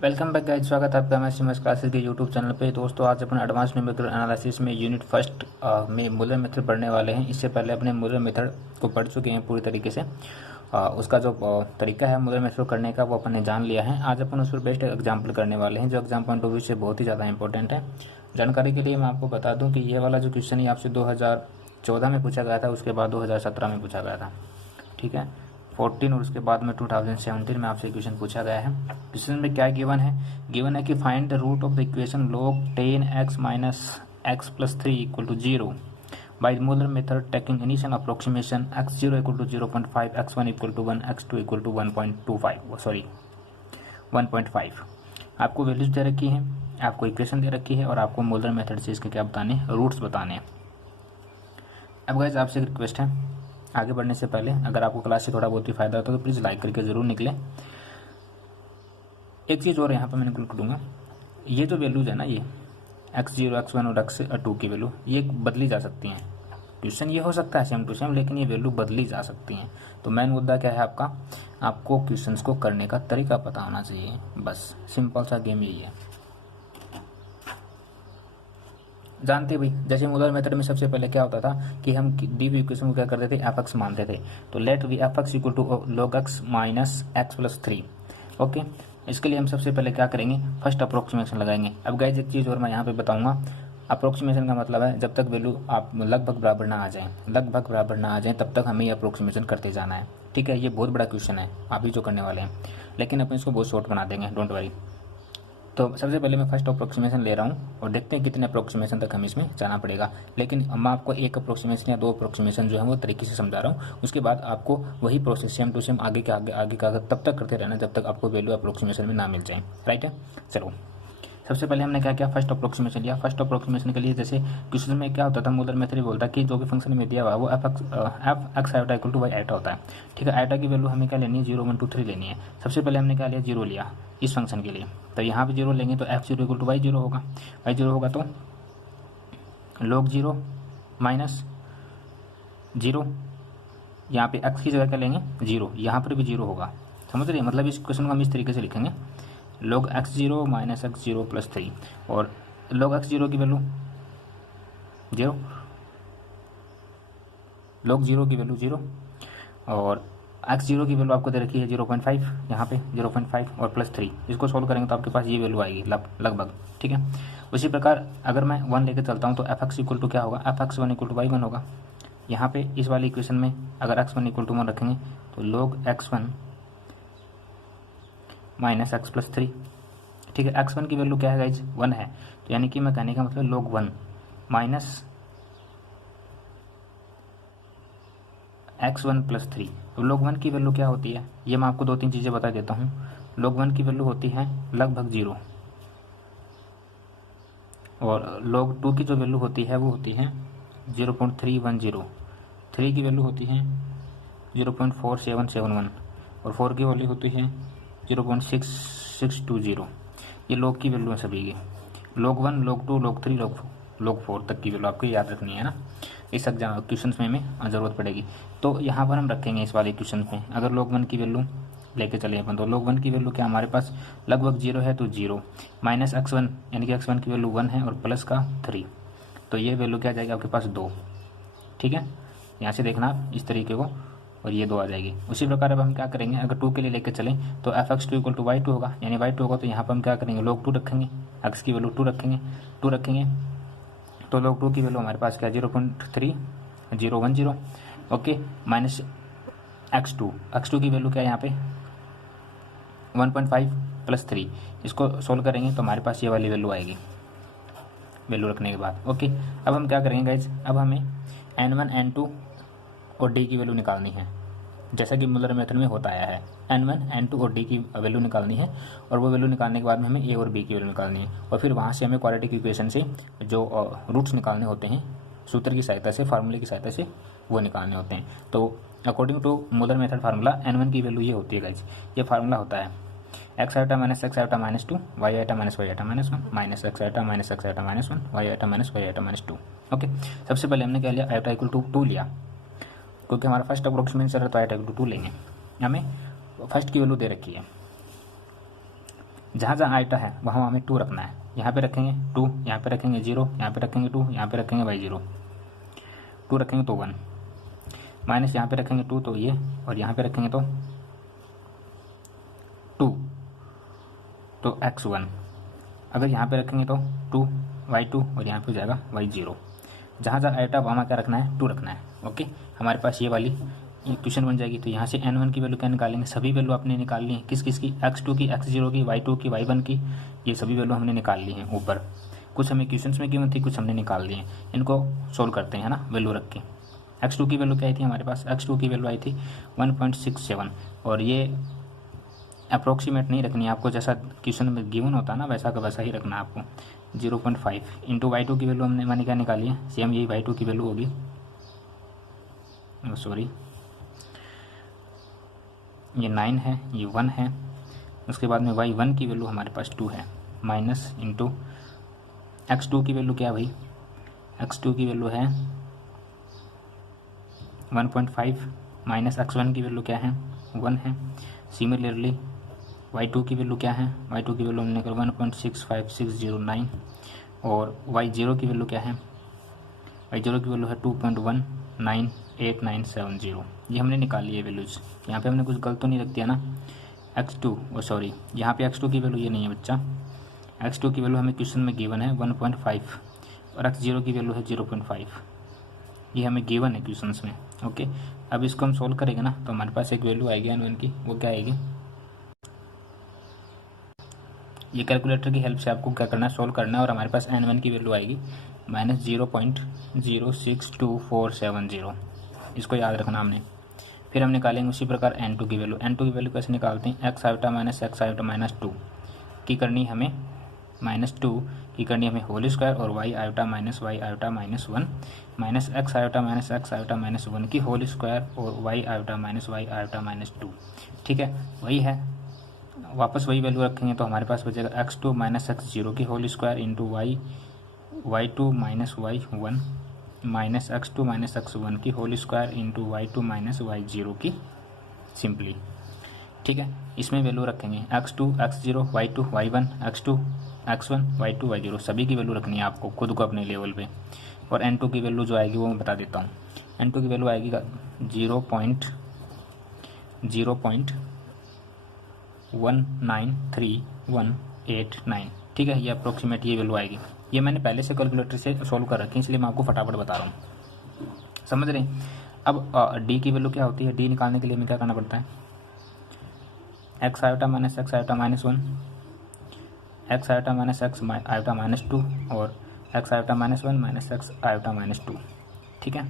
Welcome back guys, स्वागत है आपका हमारे सिमस क्लासेस के यूट्यूब चैनल पे। दोस्तों आज अपन एडवांस न्यूमेरिकल एनालिसिस में यूनिट फर्स्ट में मूलर मेथड पढ़ने वाले हैं। इससे पहले अपने मूलर मेथड को पढ़ चुके हैं पूरी तरीके से। उसका जो तरीका है मूलर मेथड करने का वो अपन ने जान लिया है। आज अपन उस पर बेस्ट एग्जाम्पल करने वाले हैं जो एग्जाम पॉइंट ऑफ व्यू से बहुत ही ज़्यादा इंपॉर्टेंट है। जानकारी के लिए मैं आपको बता दूँ कि ये वाला जो क्वेश्चन है आपसे 2014 में पूछा गया था, उसके बाद 2017 में पूछा गया था। ठीक है, 14 और उसके बाद में 2017 में आपसे क्वेश्चन पूछा गया है। क्वेश्चन में क्या गिवन है? गिवन है कि find the root of the equation log 10x minus x plus 3 equal to 0 by Muller method taking initial approximation x0 equal to 0.5, x1 equal to 1, x2 equal to 1.25 sorry 1.5। आपको values दे रखी है, आपको equation दे रखी है और आपको Müller method से इसके क्या बताने, रूट्स बताने हैं। अब गाइस आपसे एक रिक्वेस्ट है, आगे बढ़ने से पहले अगर आपको क्लास से थोड़ा बहुत ही फायदा होता है तो प्लीज़ लाइक करके ज़रूर निकले। एक चीज़ और यहाँ पर मैं इंक्लूड करूँगा, ये जो वैल्यूज है ना, ये x0, x1 और x2 की वैल्यू ये बदली जा सकती हैं। क्वेश्चन ये हो सकता है सेम टू सेम, लेकिन ये वैल्यू बदली जा सकती हैं। तो मेन मुद्दा क्या है आपका, आपको क्वेश्चंस को करने का तरीका पता होना चाहिए। बस सिंपल सा गेम यही है। जानते भाई, जैसे मूलर मेथड में सबसे पहले क्या होता था कि हम दी हुई इक्वेशन को क्या करते थे, एफ एक्स मानते थे। तो let we f x equal to log x minus x plus 3। Okay, इसके लिए हम सबसे पहले क्या करेंगे, फर्स्ट अप्रोक्सीमेशन लगाएंगे। अब गाइस एक चीज़ और मैं यहाँ पे बताऊंगा, अप्रोक्सीमेशन का मतलब है जब तक वैल्यू आप लगभग बराबर ना आ जाए, लगभग बराबर ना आ जाए तब तक हमें ये अप्रोक्सीमेशन करते जाना है। ठीक है, ये बहुत बड़ा क्वेश्चन है आप ही जो करने वाले हैं, लेकिन अपन इसको बहुत शॉर्ट बना देंगे, डोंट वरी। तो सबसे पहले मैं फर्स्ट अप्रोक्सीमेशन ले रहा हूँ और देखते हैं कितने अप्रोक्सीमेशन तक हमें इसमें जाना पड़ेगा। लेकिन मैं आपको एक अप्रोक्सीमेशन या दो अप्रोक्सीमेशन जो है वो तरीके से समझा रहा हूँ, उसके बाद आपको वही प्रोसेस सेम टू सेम आगे के आगे का तब तक करते रहना जब तक आपको वैल्यू अप्रोक्सीमेशन में ना मिल जाए। राइट है, चलो सबसे पहले हमने क्या किया, फर्स्ट अप्रोक्सीमेशन लिया। फर्स्ट अप्रोक्सीमेशन के लिए जैसे क्वेश्चन में क्या होता था, मूलर मेथड बोलता है कि जो भी फंक्शन में दिया हुआ है वो f x iota equal to y iota होता है। ठीक है, आयोटा की वैल्यू हमें क्या लेनी है, 0, 1, 2, 3 लेनी है। सबसे पहले हमने क्या लिया, 0 लिया इस फंक्शन के लिए। तो यहाँ पे 0 लेंगे तो f0 इक्वल टू वाई 0 होगा। वाई 0 होगा तो log 0 माइनस 0, यहाँ पे x की जगह क्या लेंगे 0, यहाँ पर भी 0 होगा। समझ रहे हैं, मतलब इस क्वेश्चन को हम इस तरीके से लिखेंगे, log x0 minus x0 plus 3 और log x0 की वैल्यू 0, log 0 की वैल्यू 0 और x0 की वैल्यू आपको दे रखी है 0.5, यहाँ पे 0.5 और प्लस 3। इसको सोल्व करेंगे तो आपके पास ये वैल्यू आएगी लगभग। ठीक है, उसी प्रकार अगर मैं 1 लेकर चलता हूँ तो एफ एक्स इक्वल टू क्या होगा, f x 1 equal to y 1 होगा। यहाँ पे इस वाली इक्वेशन में अगर x1 इक्वल टू 1 रखेंगे तो log x1 minus x plus 3। ठीक है, x1 की वैल्यू क्या है गाइज, 1 है। तो यानी कि मैं कहने का मतलब log 1 माइनस x1 प्लस 3। तो log 1 की वैल्यू क्या होती है, ये मैं आपको 2-3 चीज़ें बता देता हूँ। log 1 की वैल्यू होती है लगभग 0 और log 2 की जो वैल्यू होती है वो होती है 0.310। 3 की वैल्यू होती है 0.4771 और 4 की वैल्यू होती है 0.6620। ये log की वैल्यू है सभी की। log 1, log 2, log 3, log 4 तक की वैल्यू आपको याद रखनी है ना, इस एग्जाम क्वेश्चन में हमें ज़रूरत पड़ेगी। तो यहाँ पर हम रखेंगे इस वाले क्वेश्चन में, अगर log 1 की वैल्यू लेके चले अपन तो log 1 की वैल्यू क्या हमारे पास लगभग 0 है तो 0 माइनस x1 यानी कि x1 की वैल्यू 1 है और प्लस का 3, तो ये वैल्यू क्या आ जाएगी आपके पास 2। ठीक है, यहाँ से देखना आप इस तरीके को और ये 2 आ जाएगी। उसी प्रकार अब हम क्या करेंगे, अगर 2 के लिए लेकर चलें तो f x 2 equal to y 2 होगा, यानी वाई 2 होगा तो यहाँ पर हम क्या करेंगे, log 2 रखेंगे, एक्स की वैल्यू 2 रखेंगे तो log 2 की वैल्यू हमारे पास क्या 0.3010। ओके, माइनस x2 की वैल्यू क्या है यहाँ पे 1.5 प्लस 3। इसको सोल्व करेंगे तो हमारे पास ये वाली वैल्यू आएगी, वैल्यू रखने के बाद। ओके, अब हम क्या करेंगे गाइज, अब हमें n1 n2 और d की वैल्यू निकालनी है, जैसा कि मूलर मेथड में होता आया है। n1 n2 और d की वैल्यू निकालनी है और वो वैल्यू निकालने के बाद में हमें a और b की वैल्यू निकालनी है और फिर वहाँ से हमें क्वाड्रेटिक इक्वेशन से जो रूट्स निकालने होते हैं सूत्र की सहायता से, फार्मूले की सहायता से वो निकालने होते हैं। तो according to Muller method formula n1 की वैल्यू ये होती है गाइज, ये फार्मूला होता है x iota minus x iota minus 2, y iota minus y iota minus 1, minus x iota minus x iota minus 1, y iota minus y iota minus 2। Okay, सबसे पहले हमने क्या लिया, आयोटा इक्वल टू 2 लिया, क्योंकि हमारा फर्स्ट अप्रोक्सीमेशन चल रहा है तो आयोटा इक्वल टू 2 लेंगे। हमें फर्स्ट की वैल्यू दे रखी है जहाँ जहाँ आइटा है वहाँ हमें 2 रखना है। यहाँ पे रखेंगे 2, यहाँ पे रखेंगे 0, यहाँ पे रखेंगे 2, यहाँ पे रखेंगे y0, 2 रखेंगे तो 1, माइनस यहाँ पे रखेंगे 2 तो ये, और यहाँ पे रखेंगे तो 2 तो x1, अगर यहाँ पे रखेंगे तो 2 y2 और यहाँ पे हो जाएगा y0। जहाँ जहाँ आइटा वहाँ क्या रखना है, 2 रखना है। ओके, हमारे पास ये वाली इक्वेशन बन जाएगी। तो यहाँ से n1 की वैल्यू क्या निकालेंगे, सभी वैल्यू आपने निकाल ली है। किस किस की, x2 की, x0 की, y2 की, y1 की, ये सभी वैल्यू हमने निकाल ली हैं ऊपर। कुछ हमें क्वेश्चन में गिवन थी, कुछ हमने निकाल दी है। इनको सोल्व करते हैं, है ना, वैल्यू रख के। x2 की वैल्यू क्या आई थी हमारे पास, x2 की वैल्यू आई थी 1.67, और ये अप्रोक्सीमेट नहीं रखनी है आपको, जैसा क्वेश्चन में गिवन होता है ना वैसा का वैसा ही रखना है आपको। 0.5 इंटू y2 की वैल्यू मैंने क्या निकाली है, सेम यही y2 की वैल्यू होगी, सॉरी ये 9 है, ये 1 है। उसके बाद में y1 की वैल्यू हमारे पास 2 है, माइनस इंटू x2 की वैल्यू क्या है भाई, x2 की वैल्यू है 1.5, माइनस x1 की वैल्यू क्या है, 1 है। सिमिलरली y2 की वैल्यू क्या है, y2 की वैल्यू हमने निकाल 1.65609, और y0 की वैल्यू क्या है, y0 की वैल्यू है 2.1988970। ये हमने निकाल ली है वैल्यूज। यहाँ पे हमने कुछ गलत तो नहीं रख दिया ना, x2 सॉरी यहाँ पे x2 की वैल्यू ये नहीं है बच्चा, x2 की वैल्यू हमें क्वेश्चन में गिवन है 1.5, और x0 की वैल्यू है 0.5, ये हमें गिवन है क्वेश्चन में। ओके, अब इसको हम सोल्व करेंगे ना, तो हमारे पास एक वैल्यू आएगी n1 की, वो क्या आएगी, ये कैलकुलेटर की हेल्प से आपको क्या करना है, सोल्व करना है, और हमारे पास n1 की वैल्यू आएगी -0.062470। इसको याद रखना हमने। फिर हम निकालेंगे उसी प्रकार n2 की वैल्यू। n2 की वैल्यू कैसे निकालते हैं, x iota minus x iota minus 2 की करनी हमें, -2 की करनी हमें होल स्क्वायर, और y iota minus y iota minus 1 minus x iota minus x iota minus 1 की होल स्क्वायर, और y iota minus y iota minus 2। ठीक है, वही है, वापस वही वैल्यू रखेंगे तो हमारे पास बचेगा x2 माइनस x0 की whole square into y2 minus y1 minus x2 minus x1 की whole square into y2 minus y0 की सिंपली। ठीक है, इसमें वैल्यू रखेंगे x2 x0 y2 y1 x2 x1 y2 y0, सभी की वैल्यू रखनी है आपको खुद को अपने लेवल पे। और n2 की वैल्यू जो आएगी वो मैं बता देता हूँ। n2 की वैल्यू आएगी 0.193189। ठीक है, ये अप्रोक्सीमेट ये वैल्यू आएगी। ये मैंने पहले से कैलकुलेटर से सोल्व कर रखी है, इसलिए मैं आपको फटाफट बता रहा हूँ, समझ रहे हैं। अब डी की वैल्यू क्या होती है, डी निकालने के लिए हमें क्या करना पड़ता है, x iota minus x iota minus 1, x iota minus x iota minus 2, और x iota minus 1 minus x iota minus 2। ठीक है,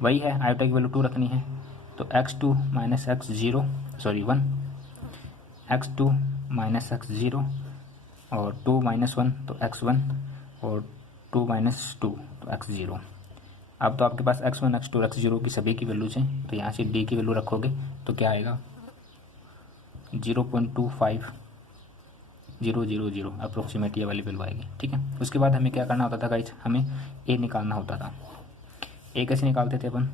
वही है, आयोटा की वैल्यू 2 रखनी है, तो x2 minus x0 sorry 1, x2 minus x0, और 2 माइनस 1 तो x1, और 2 माइनस 2 तो x0। अब तो आपके पास x1 x2 x0 की सभी की वैल्यूज हैं, तो यहाँ से d की वैल्यू रखोगे तो क्या आएगा 0.25000 अप्रोक्सीमेट ये वाली वैल्यू आएगी। ठीक है, उसके बाद हमें क्या करना होता था गाइस, हमें a निकालना होता था। a कैसे निकालते थे अपन,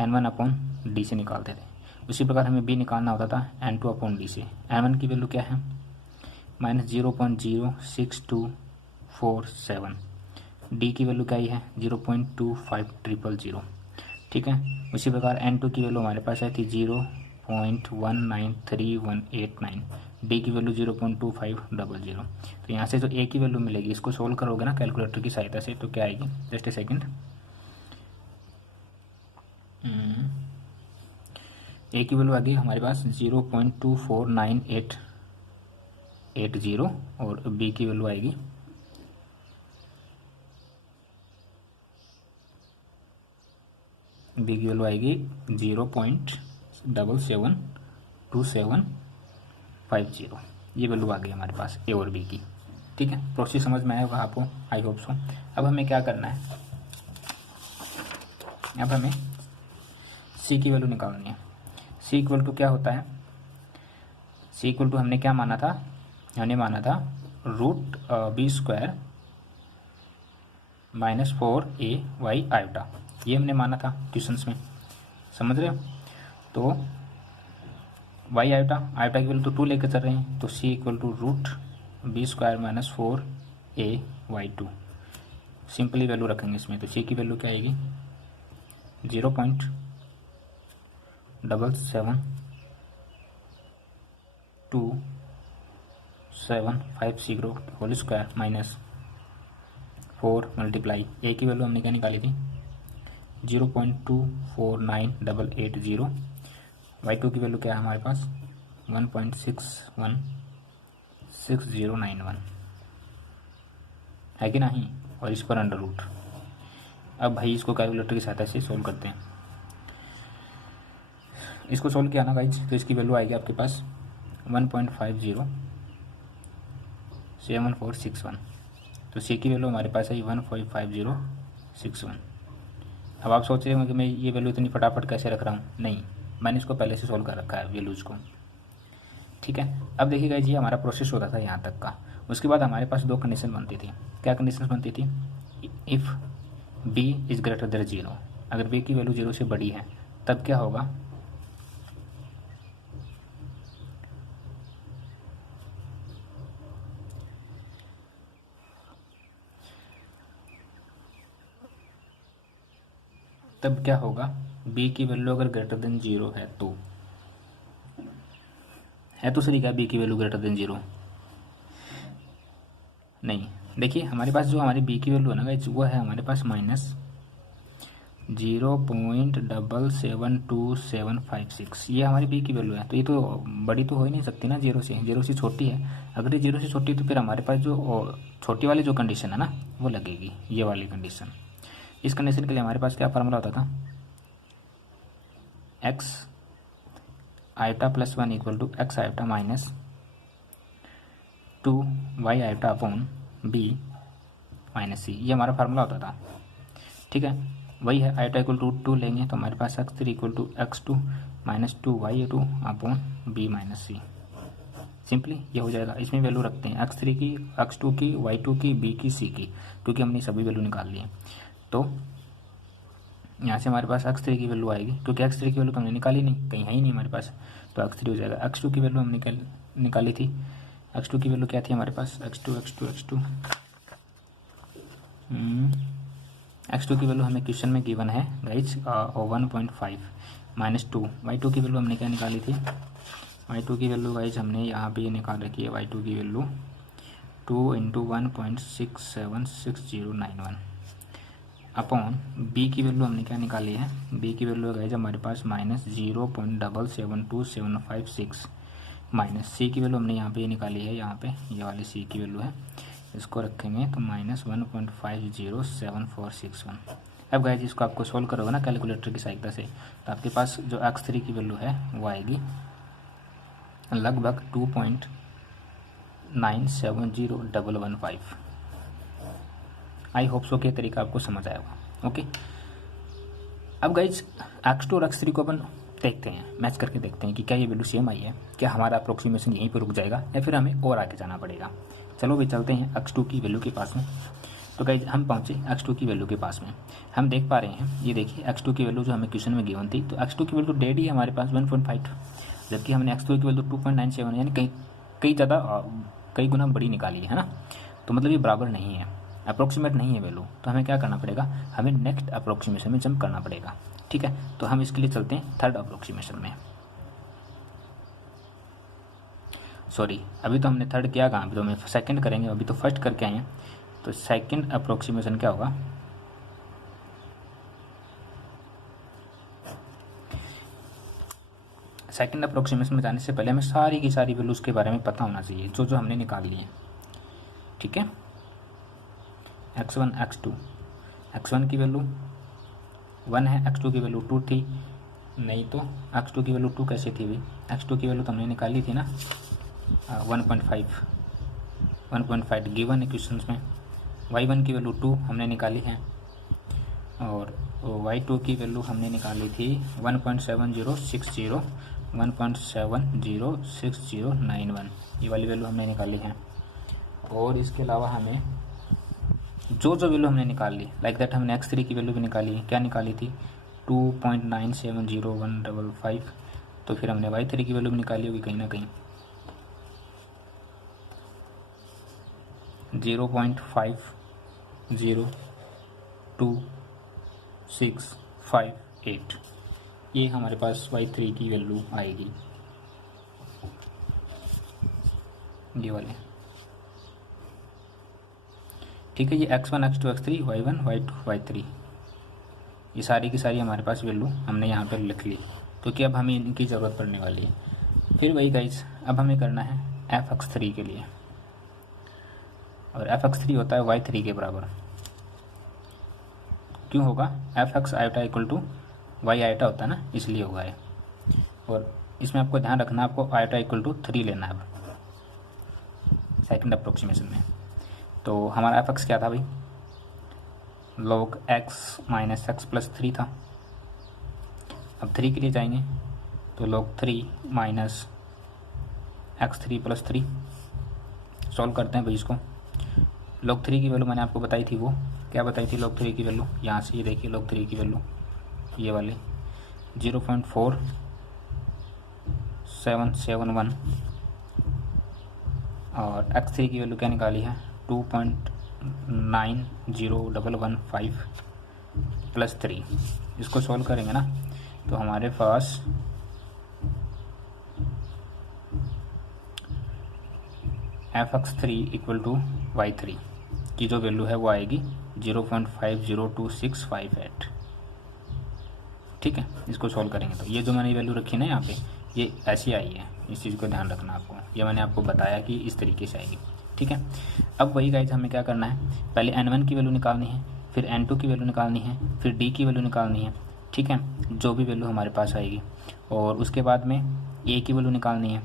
n1 अपॉन डी से निकालते थे। उसी प्रकार हमें b निकालना होता था n2 अपॉन डी से। n1 की वैल्यू क्या है, -0.06247, डी की वैल्यू क्या ही है 0.25000। ठीक है, उसी प्रकार n2 की वैल्यू हमारे पास आई थी 0.193189, डी की वैल्यू 0.2500। तो यहाँ से जो a की वैल्यू मिलेगी, इसको सोल्व करोगे ना कैलकुलेटर की सहायता से, तो क्या आएगी, जस्ट ए सेकेंड, a की वैल्यू आ गई हमारे पास 0.249880, और b की वैल्यू आएगी b की वैल्यू आएगी 0.772750। ये वैल्यू आ गई हमारे पास a और b की। ठीक है, प्रोसेस समझ में आया होगा आपको, आई होप सो। अब हमें क्या करना है, अब हमें c की वैल्यू निकालनी है। c इक्वल टू क्या होता है, c इक्वल टू हमने क्या माना था, हमने माना था √b² माइनस 4ay आयोटा, ये हमने माना था क्वेश्चंस में, समझ रहे हो। तो y आयोटा, आयोटा की वैल्यू तो 2 लेकर चल रहे हैं, तो c equal to B square minus 4a/2। Simply value रखेंगे इसमें, तो सी की वैल्यू क्या आएगी 0.772750 whole square minus 4 multiply A की वैल्यू हमने क्या निकाली थी 0.249880। y2 की वैल्यू क्या है हमारे पास 1.616091 है कि नहीं, और इस पर अंडर रूट। अब भाई इसको कैलकुलेटर की सहायता से सोल्व करते हैं। इसको सोल्व किया ना गाइज, तो इसकी वैल्यू आएगी आपके पास 1.507461। तो सी की वैल्यू हमारे पास है 1.5061। अब आप सोच रहे होंगे कि मैं ये वैल्यू इतनी फटाफट कैसे रख रहा हूँ, नहीं, मैंने इसको पहले से सोल्व कर रखा है वैल्यूज़ को। ठीक है, अब देखिएगा जी हमारा प्रोसेस होता था यहाँ तक का। उसके बाद हमारे पास दो कंडीशन बनती थी। क्या कंडीशन बनती थी, if b is greater than 0, अगर बी की वैल्यू 0 से बड़ी है तब क्या होगा, तब क्या होगा, बी की वैल्यू अगर ग्रेटर देन 0 है तो सही क्या बी की वैल्यू ग्रेटर देन 0 नहीं। देखिए हमारे पास जो हमारी बी की वैल्यू है ना गाइस, वो है हमारे पास माइनस 0.772756। ये हमारी बी की वैल्यू है, तो ये तो बड़ी तो हो ही नहीं सकती ना, 0 से छोटी है। अगर ये 0 से छोटी तो फिर हमारे पास जो छोटी वाली जो कंडीशन है ना वो लगेगी, ये वाली कंडीशन। इस कंडीशन के लिए हमारे पास क्या फार्मूला होता था, x iota plus 1 equal to x iota minus 2y iota upon b minus c, ये हमारा फार्मूला होता था। ठीक है, वही है, आइटा इक्वल टू 2 लेंगे तो हमारे पास x3 equal to x2 minus 2y2 upon b minus c। Simply ये हो जाएगा। इसमें वैल्यू रखते हैं x3 की, x2 की, y2 की, b की, c की, क्योंकि हमने सभी वैल्यू निकाल ली है। तो यहाँ से हमारे पास x3 की वैल्यू आएगी, क्योंकि x3 की वैल्यू तो हमने निकाली नहीं, कहीं है ही नहीं हमारे पास, तो x3 हो जाएगा। x2 की वैल्यू हमने निकाली थी, x2 की वैल्यू क्या थी हमारे पास, x2 की वैल्यू हमें क्वेश्चन में गिवन है गाइज 1.5 माइनस 2। y2 की वैल्यू हमने क्या निकाली थी, y2 की वैल्यू गाइज हमने यहाँ पे निकाल रखी है, y2 की वैल्यू 2 इंटू 1.676091 अपॉन b की वैल्यू हमने क्या निकाली है, b की वैल्यू गाइज हमारे पास माइनस 0.772756 माइनस c की वैल्यू हमने यहाँ पे निकाली है, यहाँ पे ये वाली c की वैल्यू है, इसको रखेंगे तो माइनस 1.507461। अब गाइज इसको आपको सोल्व करोगे ना कैलकुलेटर की सहायता से, तो आपके पास जो x3 की वैल्यू है वो आएगी लगभग 2.970115। आई होप सो कि तरीका आपको समझ आएगा। ओके, अब गाइज x2 और x3 को अपन देखते हैं, मैच करके देखते हैं कि क्या ये वैल्यू सेम आई है, क्या हमारा अप्रोक्सीमेशन यहीं पर रुक जाएगा या फिर हमें और आगे जाना पड़ेगा। चलो भी चलते हैं x2 की वैल्यू के पास में। तो गाइज हम पहुंचे x2 की वैल्यू के पास में, हम देख पा रहे हैं, ये देखिए x2 की वैल्यू जो हमें क्वेश्चन में गिवन थी, तो x2 की वैल्यू डेड ही हमारे पास 1.5, जबकि हमने x2 की वैल्यू 2.97 यानी कई गुना बड़ी निकाली है ना, तो मतलब ये बराबर नहीं है, अप्रोक्सीमेट नहीं है वैल्यू। तो हमें क्या करना पड़ेगा, हमें नेक्स्ट अप्रोक्सीमेशन में जंप करना पड़ेगा। ठीक है, तो हम इसके लिए चलते हैं थर्ड अप्रोक्सीमेशन में। सॉरी, अभी तो हमने थर्ड किया कहाँ, अभी तो हम सेकंड करेंगे, अभी तो फर्स्ट करके आए हैं। तो सेकंड अप्रोक्सीमेशन क्या होगा, सेकंड अप्रोक्सीमेशन में जाने से पहले हमें सारी की सारी वैल्यूज के बारे में पता होना चाहिए जो जो हमने निकाल लिए। ठीक है, x1 x2, x1 की वैल्यू 1 है, x2 की वैल्यू 2 थी, नहीं तो x2 की वैल्यू 2 कैसे थी भाई, x2 की वैल्यू तो हमने निकाली थी ना 1.5 गिवन है क्वेश्चन में। y1 की वैल्यू 2 हमने निकाली है, और y2 की वैल्यू हमने निकाली थी 1.706091, ये वाली वैल्यू हमने निकाली है। और इसके अलावा हमें जो वैल्यू हमने निकाल ली लाइक दैट, हमने x3 की वैल्यू भी निकाली, क्या निकाली थी 2.970155, तो फिर हमने y3 की वैल्यू भी निकाली होगी कहीं ना कहीं। 0.502658 ये हमारे पास y3 की वैल्यू आएगी, ये वाले। ठीक है, ये x1 x2 x3 y1 y2 y3 ये सारी की सारी हमारे पास वैल्यू हमने यहाँ पर लिख ली, क्योंकि अब हमें इनकी ज़रूरत पड़ने वाली है। फिर वही गाइस, अब हमें करना है fx3 के लिए, और fx3 होता है y3 के बराबर। क्यों होगा? fx iota equal to y iota होता है ना, इसलिए होगा ये। और इसमें आपको ध्यान रखना, आपको आयोटा इक्वल टू 3 लेना है अब सेकंड अप्रोक्सीमेशन में। तो हमारा fx क्या था भाई? log x minus x plus 3 था। अब 3 के लिए जाएंगे तो log 3 minus x3 plus 3 solve करते हैं भाई इसको। log 3 की वैल्यू मैंने आपको बताई थी, वो क्या बताई थी log 3 की वैल्यू? यहाँ से ये देखिए log 3 की वैल्यू ये वाली 0.4771 और x3 की वैल्यू क्या निकाली है? 2.90115 प्लस 3। इसको सॉल्व करेंगे ना तो हमारे पास fx3 इक्वल टू y3 की जो वैल्यू है वो आएगी 0.502658। ठीक है, इसको सॉल्व करेंगे तो ये जो मैंने वैल्यू रखी ना यहाँ पे, ये ऐसी आई है। इस चीज़ को ध्यान रखना आपको, ये मैंने आपको बताया कि इस तरीके से आएगी। ठीक है, अब वही गाइस हमें क्या करना है, पहले n1 की वैल्यू निकालनी है, फिर n2 की वैल्यू निकालनी है, फिर d की वैल्यू निकालनी है। ठीक है, जो भी वैल्यू हमारे पास आएगी, और उसके बाद में a की वैल्यू निकालनी है,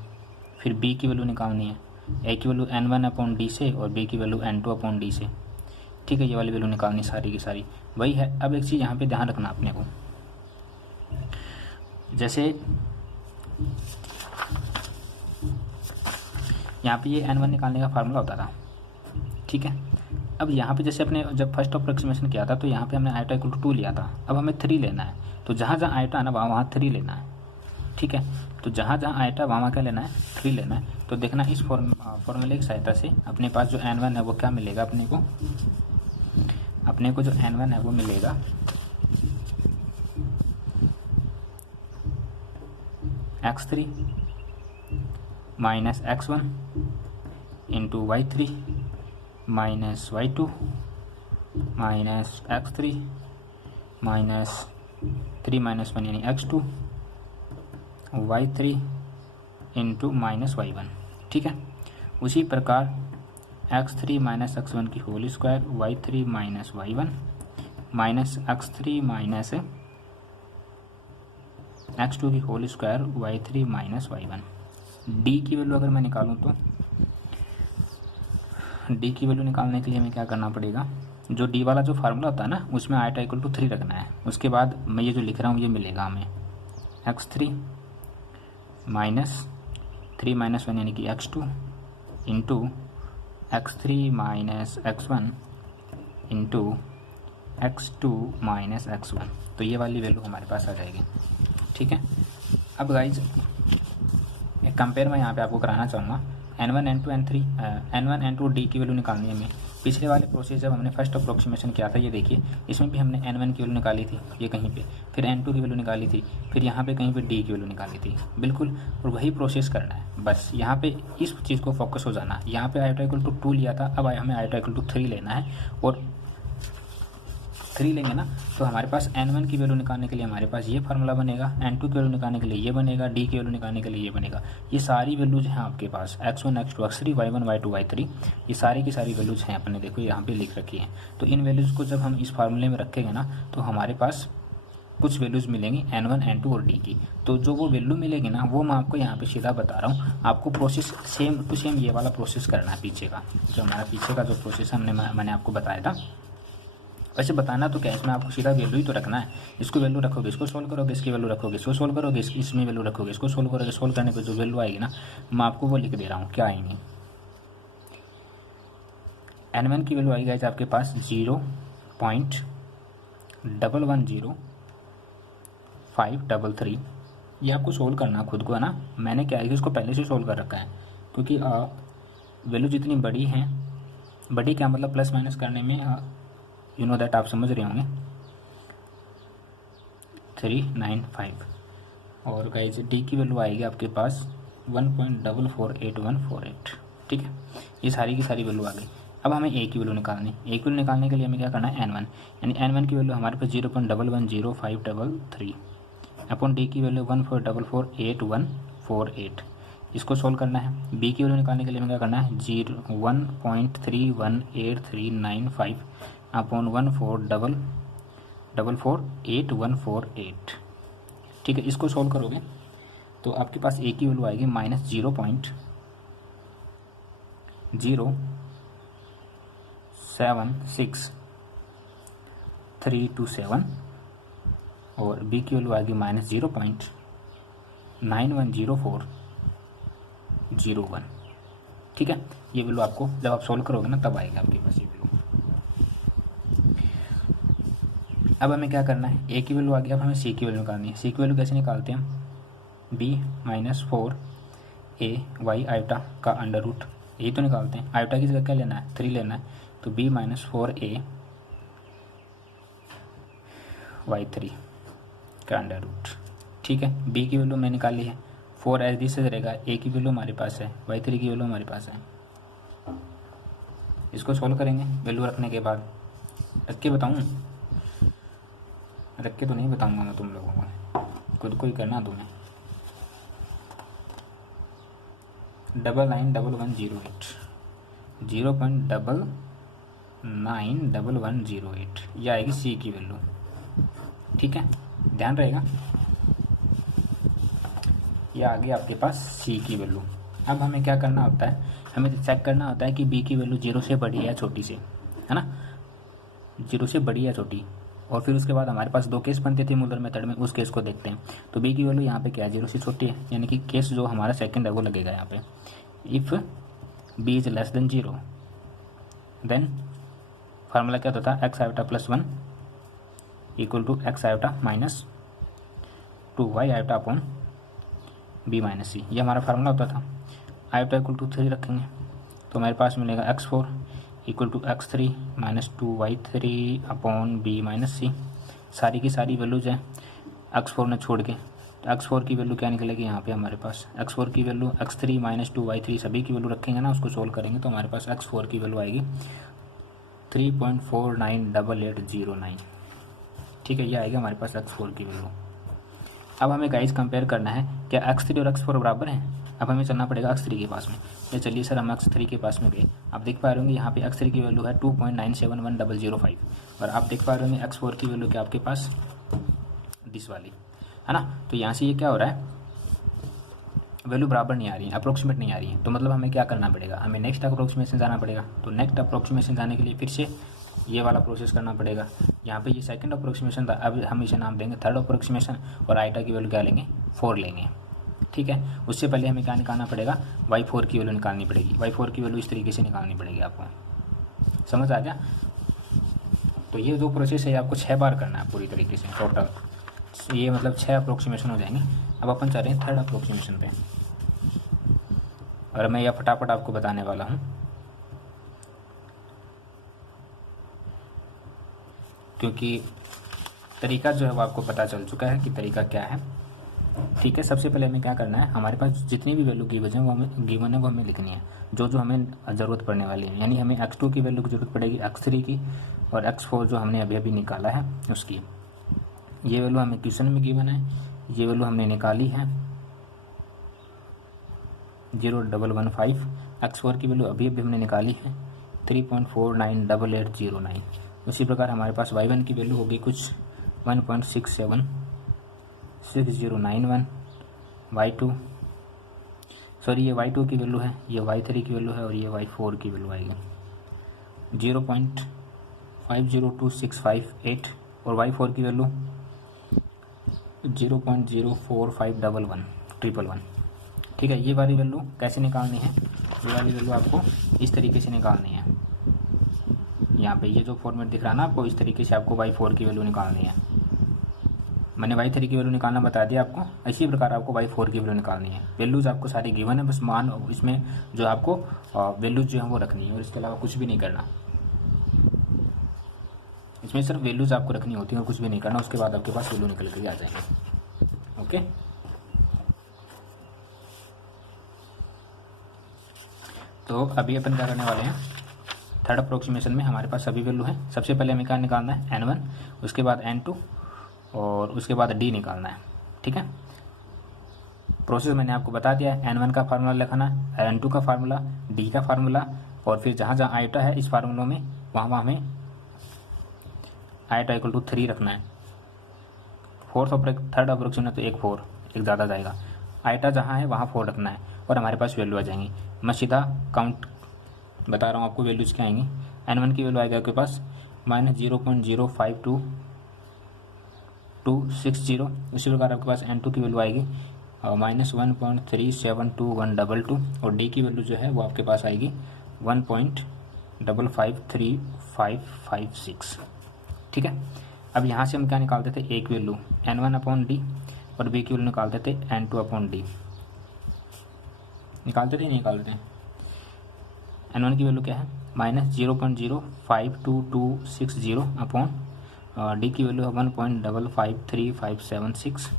फिर b की वैल्यू निकालनी है। a की वैल्यू n1/d से और b की वैल्यू n2/d से। ठीक है, ये वाली वैल्यू निकालनी सारी की सारी वही है। अब एक चीज़ यहाँ पे ध्यान रखना अपने को, जैसे यहाँ पे ये n1 निकालने का फार्मूला होता था। ठीक है, अब यहाँ पे जैसे अपने जब फर्स्ट अप्रोक्सीमेशन किया था तो यहाँ पे हमने आयोटा इक्वल टू 2 लिया था। अब हमें 3 लेना है, तो जहाँ जहाँ आयोटा है ना वहाँ 3 लेना है। ठीक है, तो जहाँ जहाँ आयोटा वहाँ क्या लेना है? 3 लेना है। तो देखना इस फॉर्मूले की सहायता से अपने पास जो n1 है वो क्या मिलेगा अपने को जो n1 है वो मिलेगा x3 minus x1 into y3 minus y2 minus x3 minus 3 minus 1 यानी x2 y3 into minus y1। ठीक है, उसी प्रकार x3 माइनस x1 की whole square y3 minus y1 minus x3 minus x2 की whole square y3 minus y1। d की value अगर मैं निकालूं तो d की वैल्यू निकालने के लिए हमें क्या करना पड़ेगा? जो d वाला जो फार्मूला होता है ना उसमें आयोटा इक्वल टू 3 रखना है। उसके बाद मैं ये जो लिख रहा हूँ ये मिलेगा हमें x3 माइनस 3 माइनस 1 यानी कि x2 into x3 minus x1 into x2 minus x1। तो ये वाली वैल्यू हमारे पास आ जाएगी। ठीक है, अब गाइज एक कंपेयर मैं यहाँ पे आपको कराना चाहूँगा। n1 n2 n3 n1 n2 d की वैल्यू निकालनी है हमें। पिछले वाले प्रोसेस जब हमने फर्स्ट अप्रोक्सीमेशन किया था, ये देखिए इसमें भी हमने n1 की वैल्यू निकाली थी ये कहीं पे, फिर n2 की वैल्यू निकाली थी, फिर यहाँ पे कहीं पे d की वैल्यू निकाली थी। बिल्कुल, और वही प्रोसेस करना है। बस यहाँ पे इस चीज़ को फोकस हो जाना। यहाँ पे आयोटा इक्वल टू 2 लिया था, अब हमें आयोटा इक्वल टू 3 लेना है। और 3 लेंगे ना तो हमारे पास n1 की वैल्यू निकालने के लिए हमारे पास ये फार्मूला बनेगा, n2 की वैल्यू निकालने के लिए ये बनेगा, d की वैल्यू निकालने के लिए ये बनेगा। ये सारी वैल्यूज हैं आपके पास x1 x2 x3 y1 y2 y3, ये सारी की सारी वैल्यूज हैं अपने, देखो यहाँ पे लिख रखी हैं। तो इन वैल्यूज़ को जब हम इस फार्मूले में रखेंगे ना तो हमारे पास कुछ वैल्यूज़ मिलेंगी n1 n2 और d की। तो जो वो वैल्यू मिलेगी ना वो मैं आपको यहाँ पे सीधा बता रहा हूँ। आपको प्रोसेस सेम टू सेम ये वाला प्रोसेस करना है पीछे का, जो हमारा पीछे का जो प्रोसेस मैंने आपको बताया था। वैसे बताना तो क्या है, इसमें आपको सीधा वैल्यू ही तो रखना है। इसको वैल्यू रखोगे, इसको सोल्व करोगे, इसकी वैल्यू रखोगे, इसको सोल्व करोगे, इसमें वैल्यू रखोगे, इसको सोल्व करोगे। सोल्व करने पर जो वैल्यू आएगी ना मैं आपको वो लिख दे रहा हूँ क्या आएंगी। n1 की वैल्यू आएगी आपके पास 0.110533। ये आपको सोल्व करना खुद को है ना। मैंने क्या है इसको पहले से सोल्व कर रखा है, क्योंकि वैल्यू जितनी बड़ी है बड़ी क्या मतलब प्लस माइनस करने में यू नो दैट आप समझ रहे होंगे 395 और गाइस डी की वैल्यू आएगी आपके पास 1.448148। ठीक है, ये सारी की सारी वैल्यू आ गई। अब हमें ए की वैल्यू निकालनी है। ए की वैल्यू निकालने के लिए हमें क्या करना है n1, यानी n1 की वैल्यू हमारे पास 0.110533 अपॉन डी की वैल्यू 1.448148। इसको सोल्व करना है। बी की वैल्यू निकालने के लिए हमें क्या करना है 1.318395 अपॉन 1.448148। ठीक है, इसको सोल्व करोगे तो आपके पास ए की वैल्यू आएगी -0.076327 और बी की वैल्यू आएगी -0.910401। ठीक है, ये वैल्यू आपको जब आप सोल्व करोगे ना तब आएगी आपके पास ये वैल्यू। अब हमें क्या करना है, ए की वैल्यू आ गई, अब हमें सी की वैल्यू निकालनी है। सी की वैल्यू कैसे निकालते हैं हम, b -4 a y आयोटा का अंडर रूट, यही तो निकालते हैं। आयोटा की जगह क्या लेना है 3 लेना है, तो b -4a y3 का अंडर रूट। ठीक है, b की वैल्यू मैंने निकाल ली है, 4 एच डी से रहेगा, a की वैल्यू हमारे पास है, y3 की वैल्यू हमारे पास है। इसको सोल्व करेंगे वैल्यू रखने के बाद। रख के बताऊँ, रख के तो नहीं बताऊँगा मैं तुम लोगों को, खुद को ही करना तुम्हें। 991108 0.991108 ये आएगी सी की वैल्यू। ठीक है, ध्यान रहेगा, ये आ गई आपके पास सी की वैल्यू। अब हमें क्या करना होता है, हमें चेक करना होता है कि बी की वैल्यू 0 से बड़ी है या छोटी से, है ना, 0 से बड़ी या छोटी। और फिर उसके बाद हमारे पास 2 केस बनते थे मूलर मेथड में, उस केस को देखते हैं। तो बी की वैल्यू यहाँ पे क्या है 0 से छोटी है, यानी कि केस जो हमारा सेकंड है वो लगेगा यहाँ पे। If B is less than 0 then formula क्या होता था x iota +1 equal to x iota -2 y iota upon B minus C, ये हमारा फार्मूला होता था। आयोटा इक्वल टू 3 रखेंगे तो हमारे पास मिलेगा x4 equal to x3 -2y3 upon B minus C. सारी की सारी वैल्यूज हैं x4 ने छोड़ के, तो x4 की वैल्यू क्या निकलेगी यहाँ पे हमारे पास, x4 की वैल्यू x3 -2y3 सभी की वैल्यू रखेंगे ना, उसको सोल्व करेंगे तो हमारे पास x4 की वैल्यू आएगी 3.498809। ठीक है, ये आएगा हमारे पास x4 की वैल्यू। अब हमें गाइस कंपेयर करना है क्या x3 और x4 बराबर हैं। अब हमें चलना पड़ेगा x3 के पास में। ये चलिए सर हम x3 के पास में गए, आप देख पा रहे होंगे यहाँ पे x3 की वैल्यू है 2.971005 और आप देख पा रहे होंगे x4 की वैल्यू क्या आपके पास दिस वाली, है ना। तो यहाँ से ये क्या हो रहा है, वैल्यू बराबर नहीं आ रही है, अप्रोक्सीमेट नहीं आ रही है। तो मतलब हमें क्या करना पड़ेगा, हमें नेक्स्ट अप्रोक्सीमेशन जाना पड़ेगा। तो नेक्स्ट अप्रोक्सीमेशन जाने के लिए फिर से ये वाला प्रोसेस करना पड़ेगा। यहाँ पे ये सेकंड अप्रोक्सीमेशन था, अब हम इसे नाम देंगे थर्ड अप्रोक्सीमेशन और आइटा की वैल्यू क्या लेंगे 4 लेंगे। ठीक है, उससे पहले हमें क्या निकालना पड़ेगा y4 की वैल्यू निकालनी पड़ेगी। y4 की वैल्यू इस तरीके से निकालनी पड़ेगी, आपको समझ आ गया। तो ये जो प्रोसेस है आपको 6 बार करना है पूरी तरीके से टोटल, ये मतलब 6 अप्रोक्सीमेशन हो जाएंगे। अब अपन चल रहे हैं थर्ड अप्रोक्सीमेशन पे और मैं यह फटाफट आपको बताने वाला हूँ, क्योंकि तरीका जो है वो आपको पता चल चुका है कि तरीका क्या है। ठीक है, सबसे पहले हमें क्या करना है, हमारे पास जितनी भी वैल्यू गिवन है वो हमें लिखनी है, जो हमें ज़रूरत पड़ने वाली है। यानी हमें x2 की वैल्यू की ज़रूरत पड़ेगी, x3 की और x4 जो हमने अभी अभी निकाला है उसकी। ये वैल्यू हमें क्वेश्चन में गिवन है, ये वैल्यू हमने निकाली है 0.115। x4 की वैल्यू अभी अभी हमने निकाली है 3.498809। उसी प्रकार हमारे पास y1 की वैल्यू होगी कुछ 1.676091। y2 सॉरी ये y2 की वैल्यू है, ये y3 की वैल्यू है और ये y4 की वैल्यू आएगी 0.502658 और y4 की वैल्यू 0.045111। ठीक है, ये वाली वैल्यू कैसे निकालनी है, ये वाली वैल्यू आपको इस तरीके से निकालनी है। यहाँ पे ये जो फॉर्मेट दिख रहा है ना आपको, इस तरीके से आपको y4 की वैल्यू निकालनी है। मैंने y3 की वैल्यू निकालना बता दिया आपको। इसी प्रकार आपको y4 की वैल्यू निकालनी है। वैल्यूज आपको सारी गिवन है, बस मान इसमें जो आपको वैल्यूज जो है वो रखनी है और इसके अलावा कुछ भी नहीं करना। इसमें सिर्फ वैल्यूज आपको रखनी होती है और कुछ भी नहीं करना, उसके बाद आपके पास वैल्यू निकल के आ जाएंगे। ओके, तो अभी अपन क्या करने वाले हैं, थर्ड अप्रोक्सीमेशन में हमारे पास सभी वैल्यू है। सबसे पहले हमें क्या निकालना है, n1, उसके बाद n2 और उसके बाद d निकालना है। ठीक है, प्रोसेस मैंने आपको बता दिया है। n1 का फार्मूला लिखना है, n2 का फार्मूला, d का फार्मूला, और फिर जहाँ जहाँ आइटा है इस फार्मूलों में वहाँ वहाँ हमें आइटा इक्वल टू 3 रखना है। थर्ड अप्रोक्सीमेशन तो एक 4 एक ज़्यादा जाएगा। आइटा जहाँ है वहाँ 4 रखना है और हमारे पास वैल्यू आ जाएंगी। मैं सीधा काउंट बता रहा हूँ आपको, वैल्यूज क्या आएंगी। n1 की वैल्यू आएगी आपके पास -0.052260। उसी प्रकार आपके पास n2 की वैल्यू आएगी -1.372122 और d की वैल्यू जो है वो आपके पास आएगी 1.553556। ठीक है, अब यहाँ से हम क्या निकालते थे, एक वैल्यू n1/d और b की वैल्यू निकालते थे n2/d। निकालते थे नहीं निकालते हैं। n1 की वैल्यू क्या है -0.052260 अपॉन d की वैल्यू है 1.553576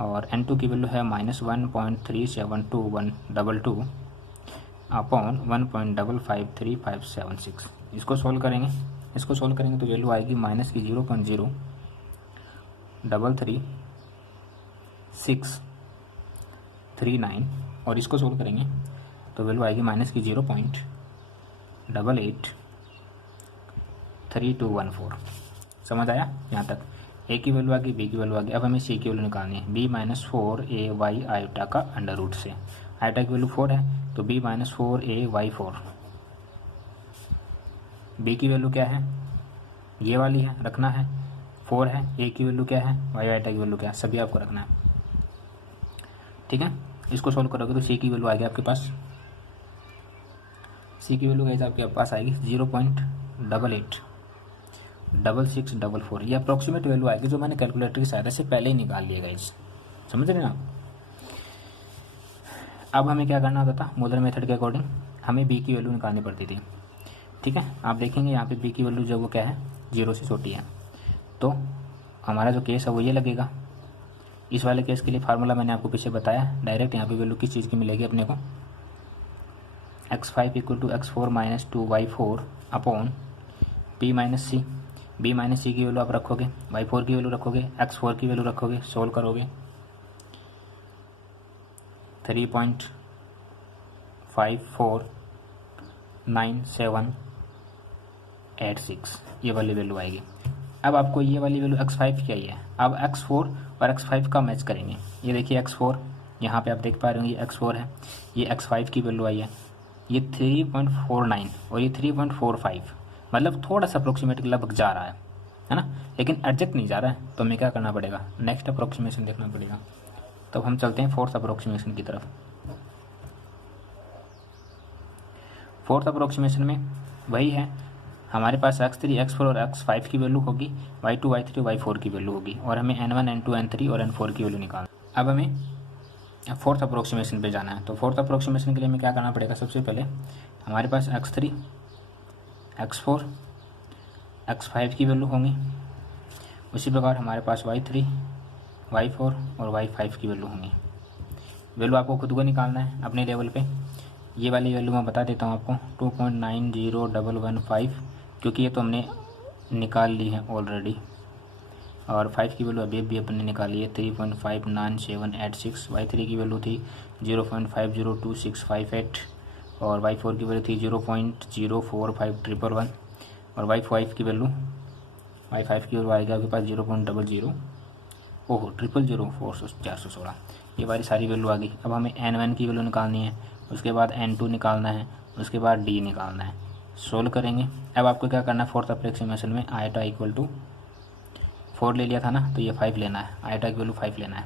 और n2 की वैल्यू है -1.372122 अपॉन 1.553576। इसको सोल्व करेंगे, तो वैल्यू आएगी -0.0333639 और इसको सोल्व करेंगे तो वैल्यू आएगी -0.883214। समझ आया यहाँ तक। ए की वैल्यू आ गई, बी की वैल्यू आ गई। अब हमें सी की वैल्यू निकालनी है, b-4ay आयोटा का अंडर रूट से। आयोटा की वैल्यू 4 है तो b-4ay4। बी की वैल्यू क्या है, ये वाली है, रखना है, 4 है। ए की वैल्यू क्या है, वाई आयोटा की वैल्यू क्या है, सभी आपको रखना है। ठीक है, इसको सोल्व करोगे तो सी की वैल्यू आएगी आपके पास, सी की वैल्यू गाइस आपके पास आएगी 0.886644। ये अप्रोक्सीमेट वैल्यू आएगी जो मैंने कैलकुलेटर की सहायता से पहले ही निकाल लिया गाइस। समझ रहे ना। अब हमें क्या करना होता था, मोलर मेथड के अकॉर्डिंग हमें बी की वैल्यू निकालनी पड़ती थी। ठीक है, आप देखेंगे यहाँ पे बी की वैल्यू जो वो क्या है, 0 से छोटी है। तो हमारा जो केस है वो ये लगेगा। इस वाले केस के लिए फार्मूला मैंने आपको पीछे बताया। डायरेक्ट यहाँ पे वैल्यू किस चीज़ की मिलेगी अपने को, x5 = x4 - 2y4 upon b - c। b - c की वैल्यू आप रखोगे, y4 की वैल्यू रखोगे, x4 की वैल्यू रखोगे, सोल्व करोगे 3.549786 ये वाली वैल्यू आएगी। अब आपको ये वाली वैल्यू x5 की आई है। अब x4 और x5 का मैच करेंगे। ये देखिए x4 यहाँ पे आप देख पा रहे होंगे, x4 है, ये x5 की वैल्यू आई है, ये 3.49 और ये 3.45, मतलब थोड़ा सा अप्रोक्सीमेट लगभग जा रहा है ना, लेकिन एग्जैक्ट नहीं जा रहा है। तो हमें क्या करना पड़ेगा, नेक्स्ट अप्रोक्सीमेशन देखना पड़ेगा। तो हम चलते हैं फोर्थ अप्रोक्सीमेशन की तरफ। फोर्थ अप्रोक्सीमेशन में वही है, हमारे पास x3, x4 और x5 की वैल्यू होगी, y2, y3, y4 की वैल्यू होगी और हमें n1, n2, n3 और n4 की वैल्यू निकालना। अब हमें फोर्थ अप्रोक्सीमेशन पे जाना है। तो फोर्थ अप्रोक्सीमेशन के लिए हमें क्या करना पड़ेगा, सबसे पहले हमारे पास x3, x4, x5 की वैल्यू होंगी। उसी प्रकार हमारे पास y3, y4 और y5 की वैल्यू होंगी। वैल्यू आपको खुद को निकालना है अपने लेवल पे। ये वाली वैल्यू मैं बता देता हूँ आपको 2.90115, क्योंकि ये तो हमने निकाल ली है ऑलरेडी। और 5 की वैल्यू अभी अपन ने निकाली है 3.59786। y3 की वैल्यू थी 0.502658 और y4 की वैल्यू थी 0.045111 और y5 की वैल्यू आएगी आपके पास 0.00416। ये वाली सारी वैल्यू आ गई। अब हमें n1 की वैल्यू निकालनी है, उसके बाद n2 निकालना है, उसके बाद d निकालना है। सोल्व करेंगे। अब आपको क्या करना है, फोर्थ अप्रोक्सीमेशन में आइटा इक्वल टू 4 ले लिया था ना, तो ये 5 लेना है, आइटा की वैल्यू 5 लेना है।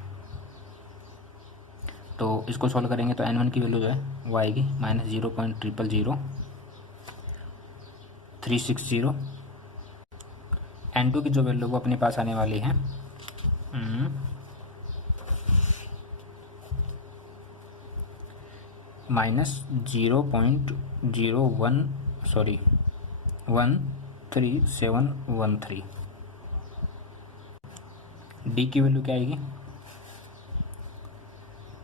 तो इसको सोल्व करेंगे तो n1 की वैल्यू जो है वो आएगी -0.000360। n2 की जो वैल्यू वो अपने पास आने वाली है -0.0113 डी की वैल्यू क्या आएगी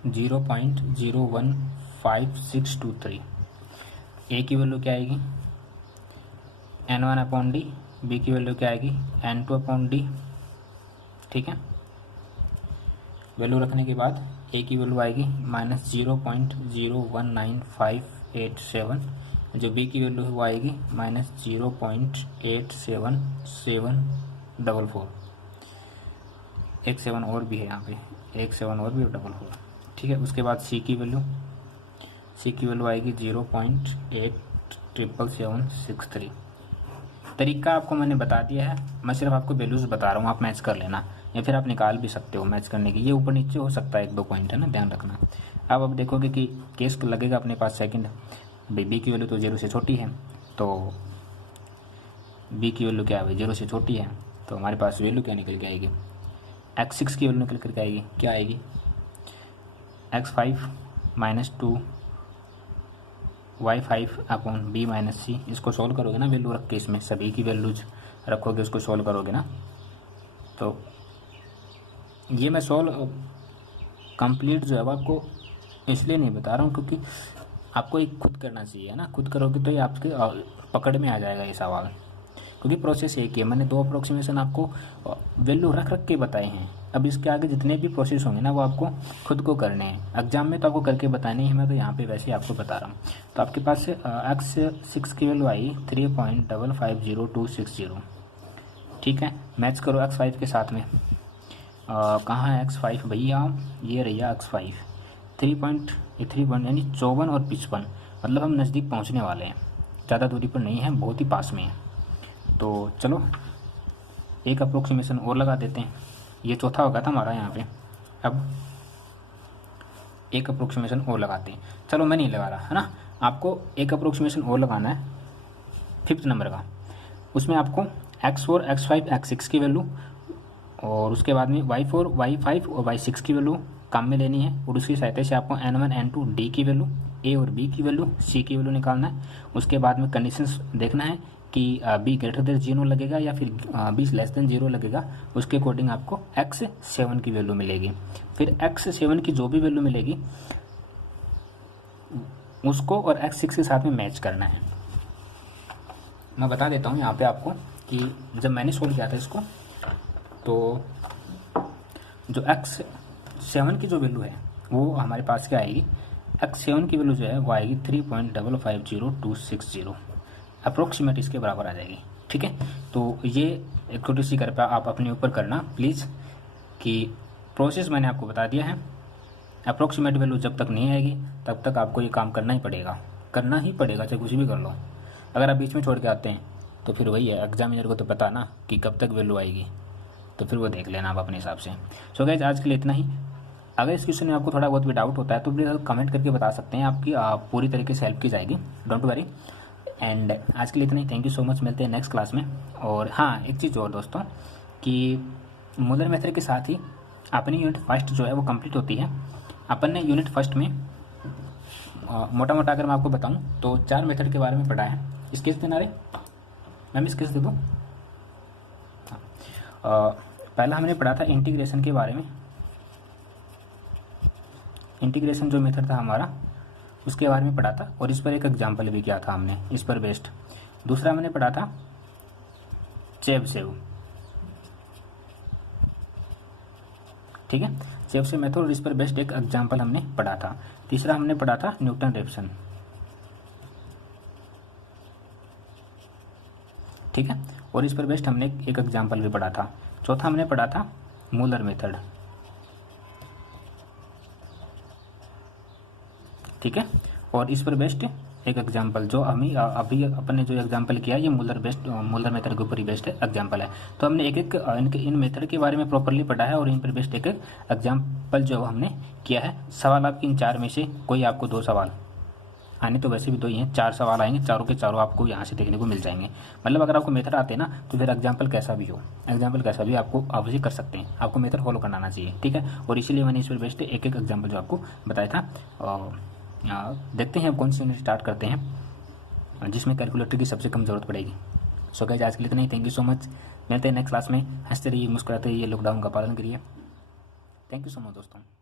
0.015623। ए की वैल्यू क्या आएगी n1/d। बी की वैल्यू क्या आएगी n2/d। ठीक है, वैल्यू रखने के बाद ए की वैल्यू आएगी -0.019587। जो बी की वैल्यू है वो आएगी -0.8774। एक 7 और भी है यहाँ पे, एक 7 और भी 44। ठीक है, उसके बाद सी की वैल्यू आएगी 0.877763। तरीका आपको मैंने बता दिया है, मैं सिर्फ आपको वैल्यूज़ बता रहा हूँ, आप मैच कर लेना या फिर आप निकाल भी सकते हो मैच करने की। ये ऊपर नीचे हो सकता है, 1-2 पॉइंट है ना, ध्यान रखना। अब देखोगे कि केस लगेगा अपने पास सेकंड, बी की वैल्यू तो 0 से छोटी है, तो बी की वैल्यू क्या है 0 से छोटी है, तो हमारे पास वैल्यू क्या निकल के आएगी x6 की वैल्यू निकल करके आएगी, क्या आएगी x5 - 2 y5/b - c। इसको सॉल्व करोगे ना वैल्यू रख के, इसमें सभी की वैल्यूज रखोगे, उसको सॉल्व करोगे ना, तो ये मैं सॉल्व कंप्लीट जो है आपको इसलिए नहीं बता रहा हूँ क्योंकि आपको एक खुद करना चाहिए ना, खुद करोगे तो ये आपके पकड़ में आ जाएगा ये सवाल, क्योंकि प्रोसेस एक ही है। मैंने 2 अप्रोक्सीमेशन आपको वैल्यू रख के बताए हैं। अब इसके आगे जितने भी प्रोसेस होंगे ना वो आपको खुद को करने हैं। एग्जाम में तो आपको करके बताने ही, मैं तो यहाँ पे वैसे ही आपको बता रहा हूँ। तो आपके पास से x6 की वैल्यू आई 3.550260। ठीक है, मैच करो x5 के साथ में। कहाँ है x5 भैया, ये रहिया x5 3 यानी 54 और 55, मतलब हम नज़दीक पहुँचने वाले हैं, ज़्यादा दूरी पर नहीं है, बहुत ही पास में है। तो चलो एक अप्रोक्सीमेशन और लगा देते हैं, ये चौथा होगा था हमारा यहाँ पे। अब एक अप्रोक्सीमेशन और लगाते हैं, चलो मैं नहीं लगा रहा है ना, आपको एक अप्रोक्सीमेशन और लगाना है 5th नंबर का। उसमें आपको x4, x5, x6 की वैल्यू और उसके बाद में y4, y5 और y6 की वैल्यू काम में लेनी है, और उसकी सहायता से आपको n1, n2, d की वैल्यू, a और b की वैल्यू, c की वैल्यू निकालना है। उसके बाद में कंडीशंस देखना है कि b ग्रेटर देन 0 लगेगा या फिर b लेस देन 0 लगेगा, उसके अकॉर्डिंग आपको x7 की वैल्यू मिलेगी। फिर x7 की जो भी वैल्यू मिलेगी उसको और x6 के साथ में मैच करना है। मैं बता देता हूँ यहाँ पे आपको कि जब मैंने सोल्व किया था इसको, तो जो x7 की जो वैल्यू है वो हमारे पास क्या आएगी, x7 की वैल्यू जो है वो आएगी 3.550260, अप्रोक्सीमेट इसके बराबर आ जाएगी। ठीक है, तो ये एक छोटी सी कृपया आप अपने ऊपर करना प्लीज़, कि प्रोसेस मैंने आपको बता दिया है। अप्रोक्सीमेट वैल्यू जब तक नहीं आएगी तब तक आपको ये काम करना ही पड़ेगा, चाहे कुछ भी कर लो। अगर आप बीच में छोड़ के आते हैं तो फिर वही है, एग्जामिनर को तो पता ना कि कब तक वैल्यू आएगी, तो फिर वो देख लेना आप अपने हिसाब से। सो गाइस, आज के लिए इतना ही। अगर इस क्वेश्चन में आपको थोड़ा बहुत भी डाउट होता है तो प्लीज़ कमेंट करके बता सकते हैं, आपकी पूरी तरीके से हेल्प की जाएगी, डोंट वरी। एंड आज के लिए इतना ही, थैंक यू सो मच, मिलते हैं नेक्स्ट क्लास में। और हाँ, एक चीज़ और दोस्तों, कि मूलर मेथड के साथ ही अपनी यूनिट फर्स्ट जो है वो कंप्लीट होती है। अपन ने यूनिट फर्स्ट में मोटा मोटा अगर मैं आपको बताऊं तो 4 मेथड के बारे में पढ़ा है। स्केच देना रहे मैम, स्केच दे दो। पहला हमने पढ़ा था इंटीग्रेशन के बारे में, इंटीग्रेशन जो मेथड था हमारा उसके बारे में पढ़ा था, और इस पर एक एग्जाम्पल भी किया था हमने इस पर बेस्ड। दूसरा हमने पढ़ा था चेबशेव, ठीक है, चेबशेव मेथड, और इस पर बेस्ड एक एग्जाम्पल हमने पढ़ा था। तीसरा हमने पढ़ा था न्यूटन रेफ्सन, ठीक है, और इस पर बेस्ड हमने एक एग्जाम्पल भी पढ़ा था। चौथा हमने पढ़ा था मूलर मेथड, ठीक है, और इस पर बेस्ड एक एग्जाम्पल जो हमें अभी अपन ने जो एग्जाम्पल किया ये मूलर मेथड के ऊपर ही बेस्ड एग्जाम्पल है। तो हमने एक एक इन मेथड के बारे में प्रॉपरली पढ़ा है, और इन पर बेस्ड एक एक एग्जाम्पल जो हमने किया है। सवाल आपके इन 4 में से कोई आपको 2 सवाल आने तो वैसे भी 2 ही हैं, 4 सवाल आएंगे, चारों के चारों आपको यहाँ से देखने को मिल जाएंगे। मतलब अगर आपको मेथड आते हैं ना तो फिर एग्जाम्पल कैसा भी हो, एग्जाम्पल कैसा भी आपको आप उसे कर सकते हैं, आपको मेथड फॉलो करना आना चाहिए, ठीक है। और इसीलिए मैंने इस पर बेस्ट एक एक एग्जाम्पल जो आपको बताया था। और देखते हैं अब कौन सी यूनिट स्टार्ट करते हैं जिसमें कैलकुलेटर की सबसे कम जरूरत पड़ेगी। सो गाइस आज के लिए इतना ही, थैंक यू सो मच। मिलते हैं नेक्स्ट क्लास में। हंसते रहिए, मुस्कुराते रहिए, लॉकडाउन का पालन करिए। थैंक यू सो मच दोस्तों।